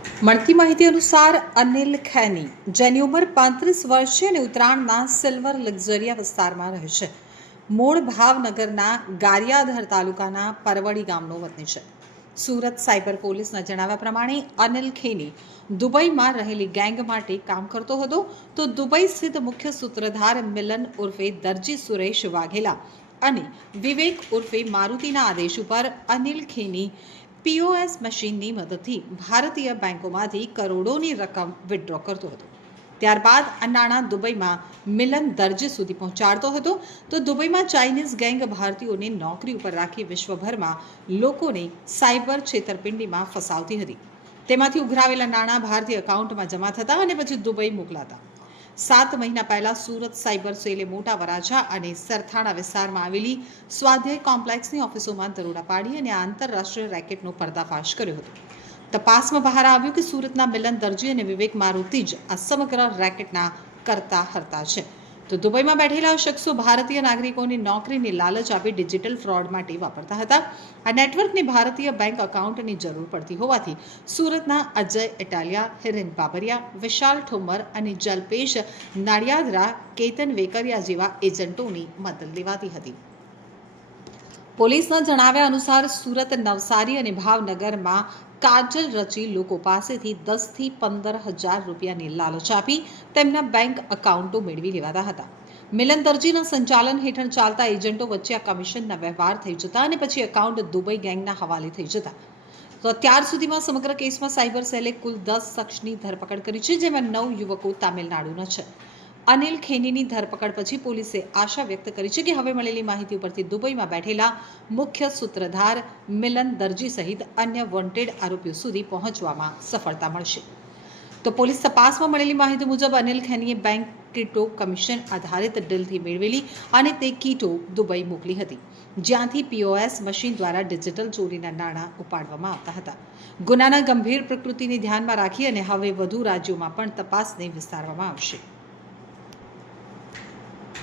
મળતી માહિતી અનુસાર અનિલ ખેની, જેની ઉંમર 35 વર્ષ છે અને ઉત્તરાયણના સિલ્વર લક્ઝરિયા વિસ્તારમાં રહે છે. મૂળ ભાવનગરના ગારિયાધાર તાલુકાના પરવડી ગામનો વતની છે. સુરત સાયબર પોલીસના જણાવ્યા પ્રમાણે અનિલ ખેની દુબઈમાં રહેલી ગેંગ માટે કામ કરતો હતો, તો દુબઈ સ્થિત મુખ્ય સૂત્રધાર મિલન ઉર્ફે દરજી સુરેશ વાઘેલા અને વિવેક ઉર્ફે મારુતિના આદેશ ઉપર અનિલ ખેની પીઓએસ મશીનની મદદથી ભારતીય બેંકોમાંથી કરોડોની રકમ વિથડ્રો કરતો હતો. ત્યારબાદ આ નાણાં દુબઈમાં મિલન દરજી સુધી પહોંચાડતો હતો, તો દુબઈમાં ચાઇનીઝ ગેંગ ભારતીયોને નોકરી ઉપર રાખી વિશ્વભરમાં લોકોને સાયબર છેતરપિંડીમાં ફસાવતી હતી. તેમાંથી ઉઘરાવેલા નાણાં ભારતીય એકાઉન્ટમાં જમા થતા અને પછી દુબઈ મોકલાતા. 7 મહિના પહેલા સુરત સાયબર સેલે મોટા વરાછા અને સરથાણા વિસ્તારમાં આવેલી સ્વાધ્યાય કોમ્પ્લેક્સની ઓફિસોમાં દરોડા પાડી અને આંતરરાષ્ટ્રીય રેકેટનો પર્દાફાશ કર્યો હતો. તપાસમાં બહાર આવ્યું કે સુરતના મિલન દરજી અને વિવેક મારુતિ જ આ સમગ્ર રેકેટના કરતા હર્તા છે. તો દુબઈમાં બેઠેલા શખ્સો ભારતીય નાગરિકોની નોકરીની લાલચ આપી ડિજિટલ ફ્રોડ માટે વાપરતા હતા. આ નેટવર્કની ભારતીય બેંક એકાઉન્ટની જરૂર પડતી હોવાથી સુરતના અજય ઇટાલિયા, હિરેન બાબરિયા, વિશાલ ઠુમ્મર અને જલ્પેશ નાડિયાદરા, કેતન વેકરિયા જેવા એજન્ટોની મદદ લેવાતી હતી. પોલીસના જણાવ્યા અનુસાર સુરત, નવસારી અને ભાવનગરમાં કાજલ રચી લોકો પાસેથી 10 થી 15,000 રૂપિયાની લાલચ આપી તેમના બેંક એકાઉન્ટો મેળવી લેવાતા હતા. મિલન દરજીના સંચાલન હેઠળ ચાલતા એજન્ટો વચ્ચે આ કમિશનના વ્યવહાર થઈ જતા અને પછી એકાઉન્ટ દુબઈ ગેંગના હવાલે થઈ જતા. તો અત્યાર સુધીમાં સમગ્ર કેસમાં સાયબર સેલે કુલ 10 શખ્સની ધરપકડ કરી છે, જેમાં 9 યુવકો તામિલનાડુના છે. અનિલ ખેનીની ધરપકડ પછી પોલીસે આશા વ્યક્ત કરી છે કે હવે મળેલી માહિતી ઉપરથી દુબઈમાં બેઠેલા મુખ્ય સૂત્રધાર મિલન દરજી સહિત અન્ય વોન્ટેડ આરોપીઓ સુધી પહોંચવામાં સફળતા મળશે. તો પોલીસ તપાસમાં મળેલી માહિતી મુજબ અનિલ ખેનીએ બેંક ક્રિપ્ટો કમિશન આધારિત ડીલથી મેળવેલી અને તે કીટો દુબઈ મોકલી હતી, જ્યાંથી પીઓએસ મશીન દ્વારા ડિજિટલ ચોરીના નાણાં ઉપાડવામાં આવતા હતા. ગુનાના ગંભીર પ્રકૃતિને ધ્યાનમાં રાખી અને હવે વધુ રાજ્યોમાં પણ તપાસને વિસ્તારવામાં આવશે.